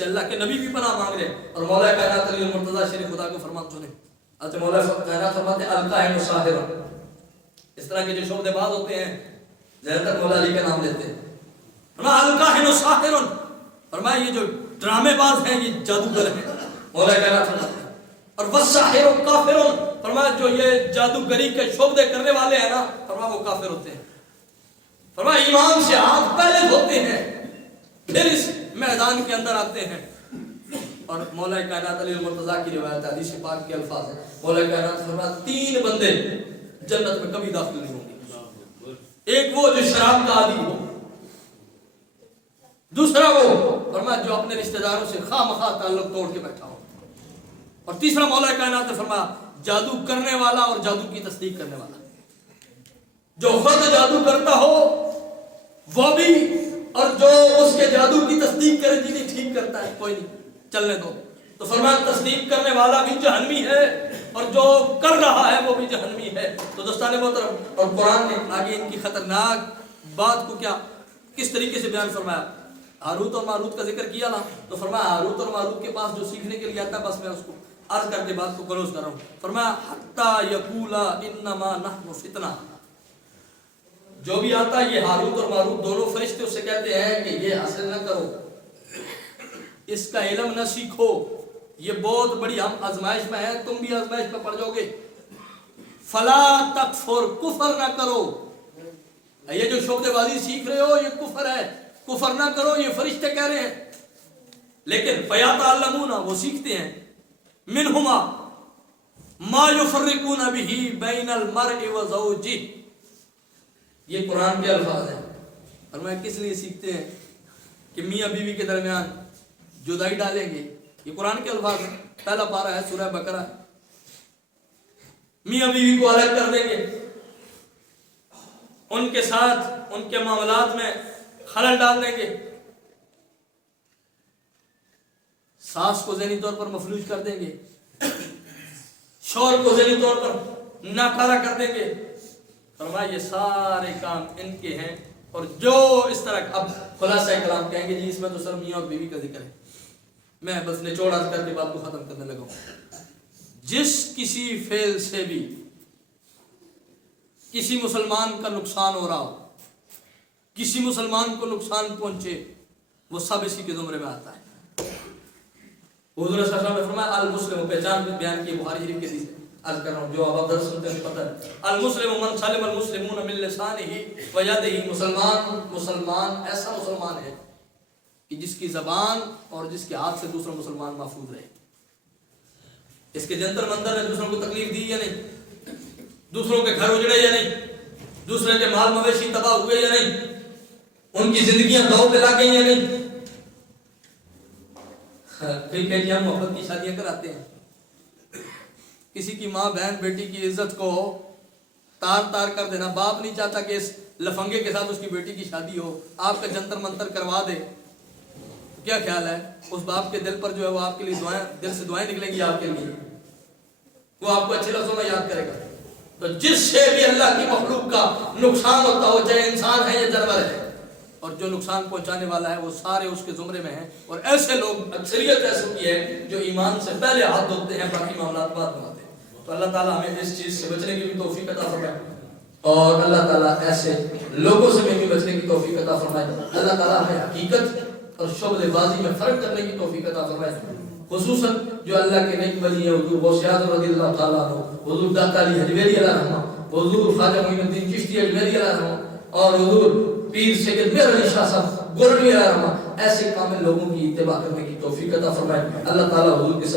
سے اللہ کے نبی بھی پناہ مانگ رہے ہیں. اور مولا کائنات علی المرتضیٰ شیر خدا کو فرمان سنیں. حضرت مولا کائنات فرماتے ہیں الکاہن ساحر. اس طرح کے جو شعبے باز ہوتے ہیں زیادہ تر مولا علی کا نام لیتے ہیں. فرمایا الکاہن ساحر، فرمایا یہ جو ڈرامے باز ہیں یہ جادوگر ہیں. مولا کائنات فرماتے ہیں اور والساحر کافر، فرمایا جو یہ جادوگری کے شعبے کرنے والے ہیں نا، فرمایا وہ کافر ہوتے ہیں. فرمایا ایمان سے ہاتھ پہلے دھوتے ہیں پھر اس میدان کے اندر آتے ہیں. اور مولا کائنات علی المرتضیٰ کی روایت حدیث پاک کے الفاظ ہیں. مولا کائنات فرمایا 3 بندے جنت میں کبھی داخل نہیں ہوں گے. ایک وہ جو شراب کا عادی ہو، دوسرا وہ فرمایا جو اپنے رشتہ داروں سے خواہ مخواہ تعلق توڑ کے بیٹھا ہو، اور تیسرا مولا کائنات نے فرمایا جادو کرنے والا اور جادو کی تصدیق کرنے والا. جو خود جادو کرتا ہو وہ بھی، اور جو اس کے جادو کی تصدیق کرے جی نہیں ٹھیک کرتا ہے کوئی نہیں چلنے دو. تو فرمایا تصدیق کرنے والا بھی جہنمی ہے اور جو کر رہا ہے وہ بھی جہنمی ہے. تو دوستان محترم، اور قرآن نے آگے ان کی خطرناک بات کو کس طریقے سے بیان فرمایا. ہاروت اور ماروت کا ذکر کیا نا، تو فرمایا ہاروت اور ماروت کے پاس جو سیکھنے کے لیے آتا ہے، بس میں اس کو عرض کر کے بات کو کلوز کر رہا ہوں. فرمایا حتی یقولا انما نحن فتنہ. جو بھی آتا ہے یہ ہاروت اور ماروت دونوں فرشتے اس سے کہتے ہیں کہ یہ حاصل نہ کرو، اس کا علم نہ سیکھو، یہ بہت بڑی ہم آزمائش میں ہیں، تم بھی آزمائش میں پڑ جاؤ گے. فلا تکفر، کفر نہ کرو. یہ جو شعبے بازی سیکھ رہے ہو یہ کفر ہے، کفر نہ کرو، یہ فرشتے کہہ رہے ہیں. لیکن فیتعلمون، وہ سیکھتے ہیں منہما ما یفرقون به بین المرء وزوجہ. یہ قرآن کے الفاظ ہیں. اور میں کس لیے سیکھتے ہیں کہ میاں بیوی کے درمیان جدائی ڈالیں گے. یہ قرآن کے الفاظ ہیں. پہلا پارہ ہے سورہ بقرہ. میاں بیوی کو الگ کر دیں گے، ان کے ساتھ ان کے معاملات میں خلل ڈال دیں گے، ساس کو ذہنی طور پر مفلوج کر دیں گے، شوہر کو ذہنی طور پر ناکارہ کر دیں گے. فرمایا یہ سارے کام ان کے ہیں. اور جو اس طرح، اب خلاصہ کلام کہیں گے جی اس میں تو صرف میاں اور بیوی کا ذکر ہے، میں بس نچوڑ عرض کر کے بات کو ختم کرنے لگا ہوں. جس کسی فعل سے بھی کسی مسلمان کا نقصان ہو رہا ہو، کسی مسلمان کو نقصان پہنچے، وہ سب اسی کے زمرے میں آتا ہے. حضور صلی اللہ علیہ وسلم نے فرمایا المسلم، پہچان بیان کی بخاری شریف کے حدیث ہے، عرض کر رہا ہوں جو آپ درس سنتے ہیں پتہ ہے. المسلم من سلم المسلمون من لسانہ ویدہ. مسلمان ایسا مسلمان ہے کہ جس کی زبان اور جس کے ہاتھ سے دوسرا مسلمان محفوظ رہے. اس کے جنتر منتر نے دوسروں کو تکلیف دی یا نہیں، دوسروں کے گھر اجڑے یا نہیں، دوسرے کے مال مویشی تباہ ہوئے یا نہیں، ان کی زندگیاں داؤ پہ لا گئی یا نہیں. کئی کئی ہم محبت کی شادیاں کراتے ہیں، کسی کی ماں بہن بیٹی کی عزت کو تار تار کر دینا. باپ نہیں چاہتا کہ اس لفنگے کے ساتھ اس کی بیٹی کی شادی ہو، آپ کا جنتر منتر کروا دے. کیا خیال ہے اس باپ کے دل پر جو ہے وہ آپ کے لیے دعائیں، دل سے دعائیں نکلیں گی آپ کے لیے، وہ آپ کو اچھے لفظوں میں یاد کرے گا. تو جس سے بھی اللہ کی مخلوق کا نقصان ہوتا ہو، چاہے انسان ہے یا جانور ہے، اور جو نقصان پہنچانے والا ہے وہ سارے اس کے زمرے میں ہیں. اور ایسے لوگ، اکثریت ایسوں کی ہے جو ایمان سے پہلے ہاتھ دھوتے ہیں، باقی معاملات بعد میں ہوتے ہیں. تو اللہ تعالیٰ ہمیں اس چیز سے بچنے کی بھی توفیق عطا فرمائے، اور اللہ تعالیٰ ایسے لوگوں سے بھی بچنے کی توفیق عطا فرمائے. اللہ تعالیٰ ہمیں حقیقت اور شعبے بازی میں فرق کرنے کی توفیق عطا فرمائے. خصوصاً جو اللہ کے نیک ولی ہیں، حضور غوث اعظم رضی اللہ تعالیٰ عنہ، حضور داتا علی حجویری علیہ الرحمہ، حضور خواجہ معین الدین چشتی حجویری علیہ الرحمہ، اور حضور پیر سید میر علی شاہ صاحب گولوی علیہ الرحمہ، ایسے کامل لوگوں کی اتباع کرنے کی توفیق عطا فرمائے. اللہ تعالیٰ حضور کے